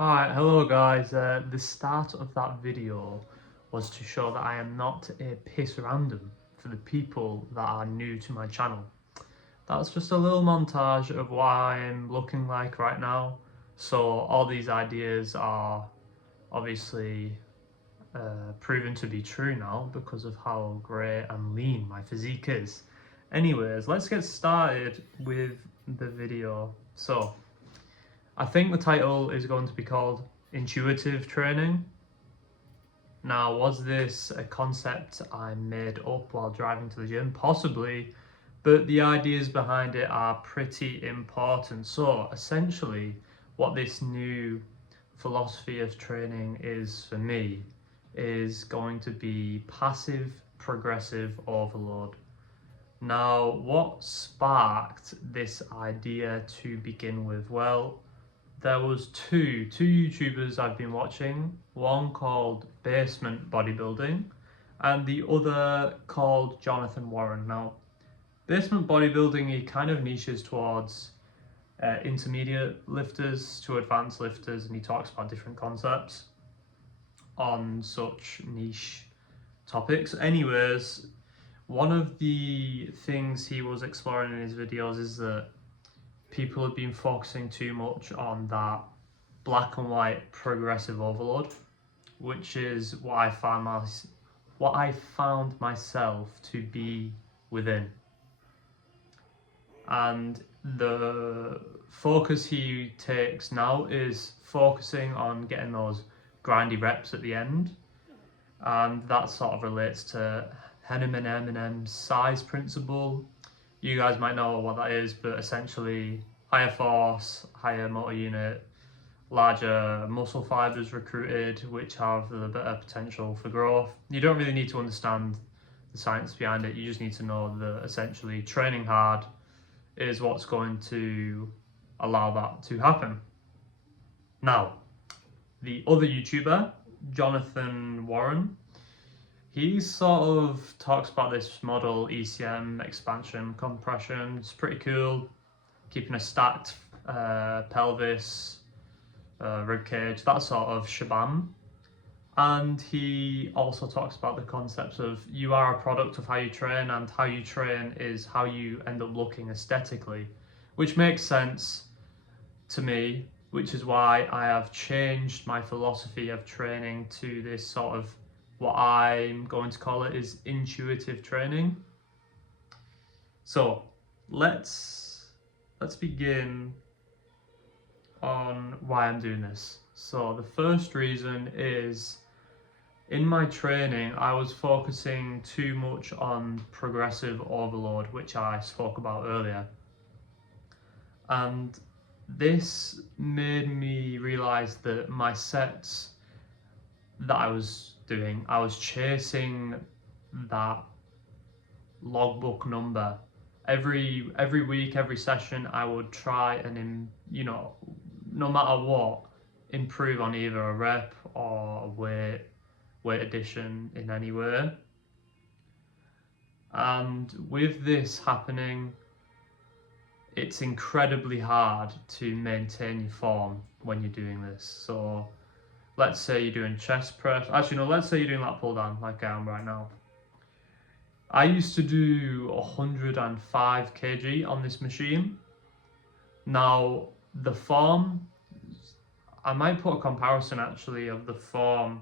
Alright, hello guys. The start of that video was to show that I am not a piss random for the people that are new to my channel. That's just a little montage of what I'm looking like right now. So all these ideas are obviously proven to be true now because of how great and lean my physique is. Anyways, let's get started with the video. So I think the title is going to be called Intuitive Training. Now, was this a concept I made up while driving to the gym? Possibly, but the ideas behind it are pretty important. So, essentially, what this new philosophy of training is for me is going to be passive progressive overload. Now, what sparked this idea to begin with? Well, there was two YouTubers I've been watching, one called Basement Bodybuilding and the other called Jonathan Warren. Now, Basement Bodybuilding, he kind of niches towards intermediate lifters to advanced lifters, and he talks about different concepts on such niche topics. Anyways, one of the things he was exploring in his videos is that people have been focusing too much on that black and white progressive overload, which is what I found myself to be within. And the focus he takes now is focusing on getting those grindy reps at the end, and that sort of relates to Hahnemann and Eminem's size principle. You guys might know what that is, but essentially higher force, higher motor unit, larger muscle fibers recruited, which have the better potential for growth. You don't really need to understand the science behind it. You just need to know that essentially training hard is what's going to allow that to happen. Now, the other YouTuber, Jonathan Warren, he sort of talks about this model, ECM, expansion, compression. It's pretty cool. Keeping a stacked pelvis, rib cage, that sort of shabam. And he also talks about the concepts of you are a product of how you train, and how you train is how you end up looking aesthetically, which makes sense to me, which is why I have changed my philosophy of training to this sort of what I'm going to call it is intuitive training. So let's begin on why I'm doing this. So the first reason is in my training I was focusing too much on progressive overload, which I spoke about earlier, and this made me realize that my sets that I was doing, I was chasing that logbook number. Every week, every session, I would try and no matter what, improve on either a rep or a weight addition in any way. And with this happening, it's incredibly hard to maintain your form when you're doing this. So let's say you're doing chest press. Actually, no, let's say you're doing lat pull down like I am right now. I used to do 105 kg on this machine. Now, the form, I might put a comparison actually of the form.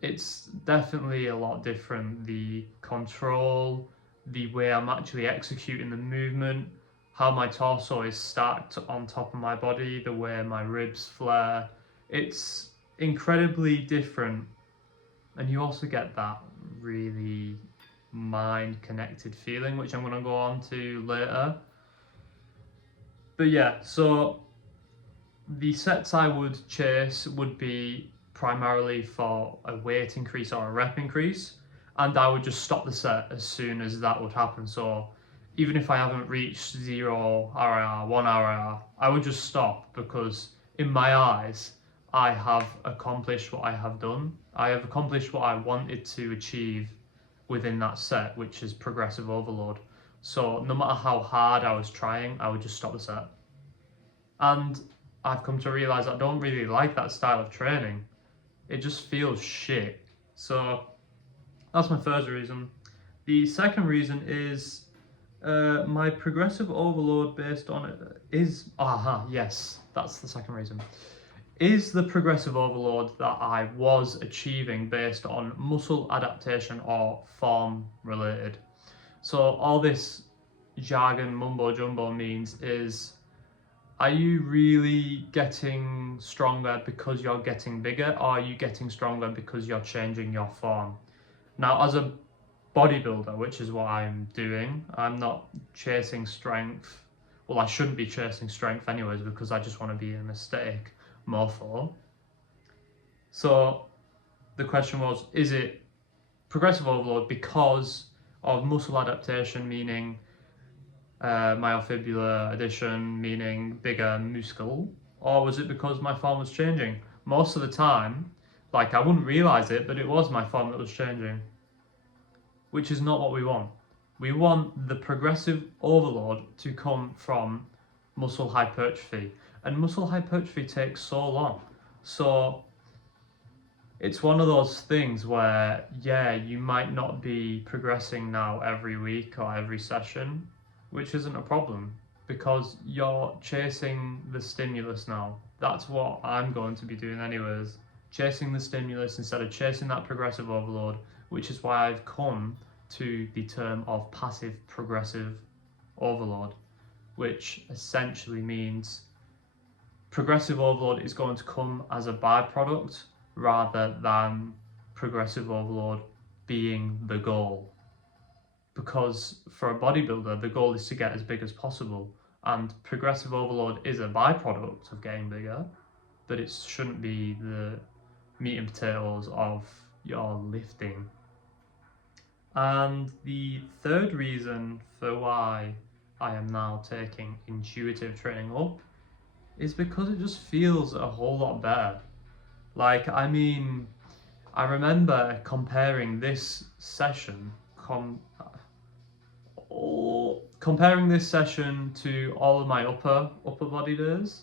It's definitely a lot different. The control, the way I'm actually executing the movement, how my torso is stacked on top of my body, the way my ribs flare. It's incredibly different. And you also get that really mind-connected feeling, which I'm going to go on to later. But yeah, so the sets I would chase would be primarily for a weight increase or a rep increase, and I would just stop the set as soon as that would happen. So even if I haven't reached 0 RIR, 1 RIR, I would just stop, because in my eyes, I have accomplished what I have done. I have accomplished what I wanted to achieve within that set, which is progressive overload. So no matter how hard I was trying, I would just stop the set. And I've come to realize I don't really like that style of training. It just feels shit. So that's my first reason. The second reason is my progressive overload based on it is, yes, that's the second reason. Is the progressive overload that I was achieving based on muscle adaptation or form related? So all this jargon mumbo jumbo means is, are you really getting stronger because you're getting bigger, or are you getting stronger because you're changing your form? Now, as a bodybuilder, which is what I'm doing, I'm not chasing strength. Well, I shouldn't be chasing strength anyways, because I just want to be an aesthetic mofo. So the question was, is it progressive overload because of muscle adaptation, meaning myofibrillar addition, meaning bigger muscle, or was it because my form was changing? Most of the time, like, I wouldn't realize it, but it was my form that was changing, which is not what we want. We want the progressive overload to come from muscle hypertrophy, and muscle hypertrophy takes so long. So it's one of those things where, yeah, you might not be progressing now every week or every session, which isn't a problem because you're chasing the stimulus now. That's what I'm going to be doing anyways, chasing the stimulus instead of chasing that progressive overload, which is why I've come to the term of passive progressive overload, which essentially means progressive overload is going to come as a byproduct rather than progressive overload being the goal. Because for a bodybuilder, the goal is to get as big as possible, and progressive overload is a byproduct of getting bigger, but it shouldn't be the meat and potatoes of your lifting. And the third reason for why I am now taking intuitive training up is because it just feels a whole lot better. Like, I mean, I remember comparing this session comparing this session to all of my other upper body days.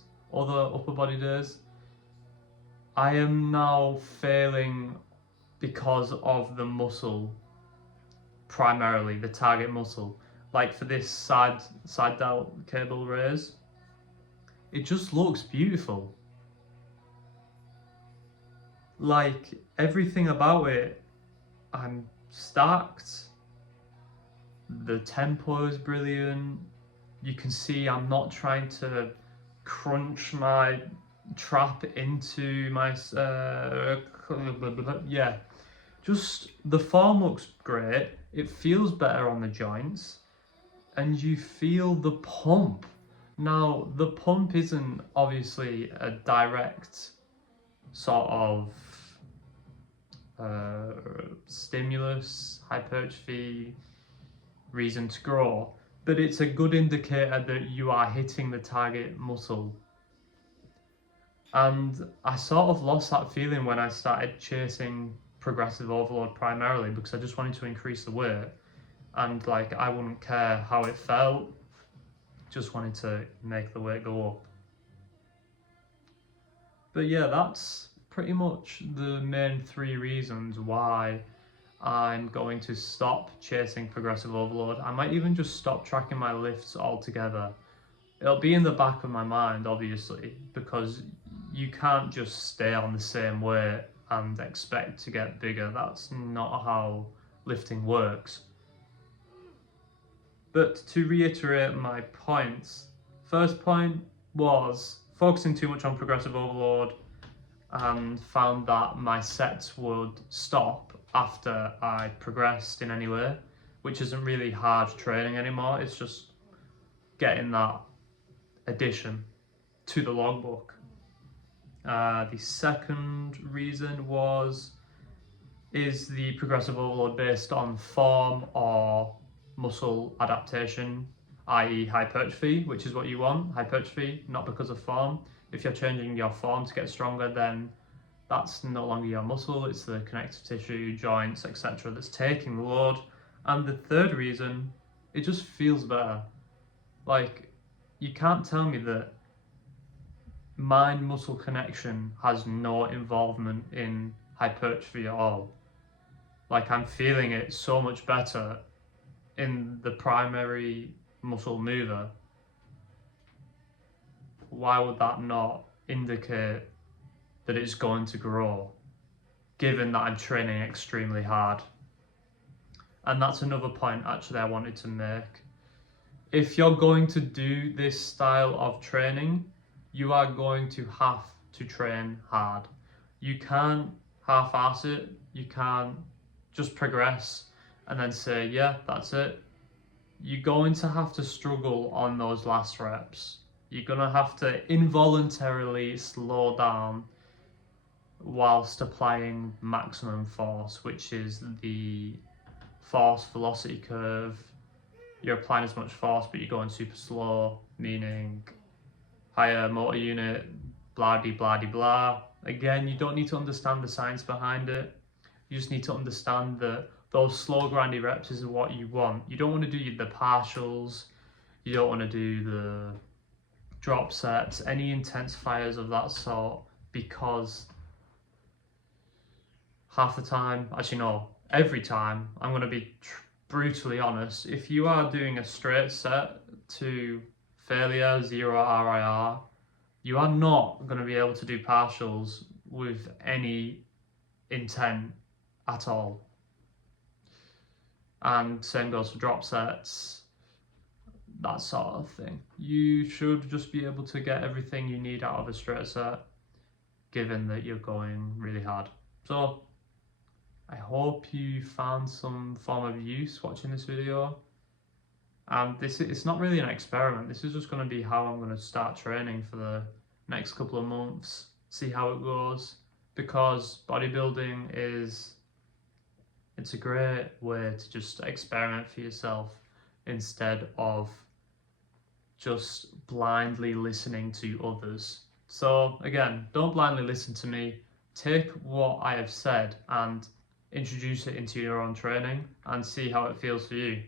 I am now failing because of the muscle, primarily the target muscle. Like for this side delt cable raise, it just looks beautiful. Like everything about it, I'm stacked. The tempo is brilliant. You can see I'm not trying to crunch my trap into my yeah. Just the form looks great. It feels better on the joints, and you feel the pump. Now the pump isn't obviously a direct sort of stimulus, hypertrophy, reason to grow, but it's a good indicator that you are hitting the target muscle. And I sort of lost that feeling when I started chasing progressive overload primarily, because I just wanted to increase the weight, and like I wouldn't care how it felt, just wanted to make the weight go up. But yeah, that's pretty much the main three reasons why I'm going to stop chasing progressive overload. I might even just stop tracking my lifts altogether. It'll be in the back of my mind, obviously, because you can't just stay on the same weight and expect to get bigger. That's not how lifting works. But to reiterate my points, first point was focusing too much on progressive overload and found that my sets would stop after I progressed in any way, which isn't really hard training anymore. It's just getting that addition to the logbook. The second reason is the progressive overload based on form or muscle adaptation, i.e. hypertrophy, which is what you want, hypertrophy, not because of form. If you're changing your form to get stronger, then that's no longer your muscle, it's the connective tissue, joints, etc. that's taking the load. And the third reason, it just feels better. Like, you can't tell me that mind muscle connection has no involvement in hypertrophy at all. Like, I'm feeling it so much better in the primary muscle mover. Why would that not indicate that it's going to grow, given that I'm training extremely hard? And that's another point actually I wanted to make. If you're going to do this style of training, you are going to have to train hard. You can't half-ass it. You can't just progress and then say, yeah, that's it. You're going to have to struggle on those last reps. You're going to have to involuntarily slow down whilst applying maximum force, which is the force velocity curve. You're applying as much force, but you're going super slow, meaning higher motor unit, blah de blah de blah. Again, you don't need to understand the science behind it. You just need to understand that those slow grindy reps is what you want. You don't want to do the partials. You don't want to do the drop sets, any intensifiers of that sort, because half the time, actually no, every time, I'm going to be brutally honest, if you are doing a straight set to failure, 0 RIR, you are not going to be able to do partials with any intent at all. And same goes for drop sets, that sort of thing. You should just be able to get everything you need out of a straight set, given that you're going really hard. So I hope you found some form of use watching this video. And it's not really an experiment. This is just going to be how I'm going to start training for the next couple of months, see how it goes. Because bodybuilding it's a great way to just experiment for yourself instead of just blindly listening to others. So again, don't blindly listen to me. Take what I have said and introduce it into your own training and see how it feels for you.